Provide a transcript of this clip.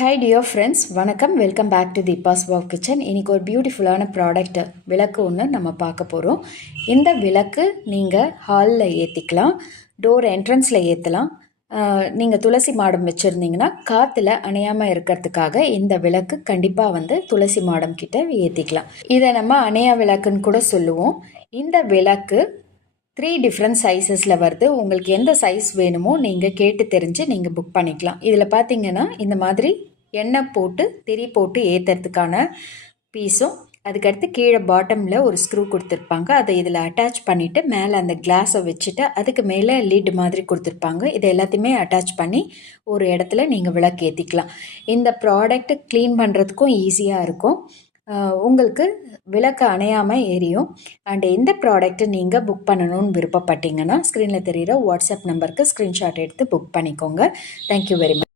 Hi dear friends, வணக்கம். Welcome back to Deepa's wow kitchen. இன்றைக்கி ஒரு பியூட்டிஃபுல்லான ப்ராடக்ட் விளக்கு ஒன்று நம்ம பார்க்க போகிறோம். இந்த விளக்கு நீங்கள் ஹாலில் ஏற்றிக்கலாம், டோர் என்ட்ரன்ஸில் ஏற்றலாம். நீங்கள் துளசி மாடம் வச்சுருந்தீங்கன்னா காற்றுல அணையாமல் இருக்கிறதுக்காக இந்த விளக்கு கண்டிப்பாக துளசி மாடம் கிட்ட ஏற்றிக்கலாம். இதை நம்ம அணையா விளக்குன்னு கூட சொல்லுவோம். இந்த விளக்கு 3 டிஃப்ரெண்ட் சைஸஸில் வருது. உங்களுக்கு எந்த சைஸ் வேணுமோ நீங்கள் கேட்டு தெரிஞ்சு நீங்கள் புக் பண்ணிக்கலாம். இதில் பார்த்தீங்கன்னா இந்த மாதிரி எண்ணெய் போட்டு திரி போட்டு ஏற்றுறதுக்கான பீஸும், அதுக்கடுத்து கீழே பாட்டமில் ஒரு ஸ்க்ரூ கொடுத்துருப்பாங்க. அதை இதில் அட்டாச் பண்ணிவிட்டு மேலே அந்த கிளாஸை வச்சுட்டு அதுக்கு மேலே லீடு மாதிரி கொடுத்துருப்பாங்க. இதை எல்லாத்தையுமே அட்டாச் பண்ணி ஒரு இடத்துல நீங்கள் விளக்கு ஏற்றிக்கலாம். இந்த ப்ராடக்ட் க்ளீன் பண்ணுறதுக்கும் ஈஸியாக இருக்கும். உங்களுக்கு விளக்கு அணையாமல் எரியும். அண்ட் இந்த ப்ராடக்ட்டை நீங்கள் புக் பண்ணணும்னு விருப்பப்பட்டீங்கன்னா ஸ்க்ரீனில் தெரிகிற வாட்ஸ்அப் நம்பருக்கு ஸ்க்ரீன்ஷாட் எடுத்து புக் பண்ணிக்கோங்க. Thank you very much.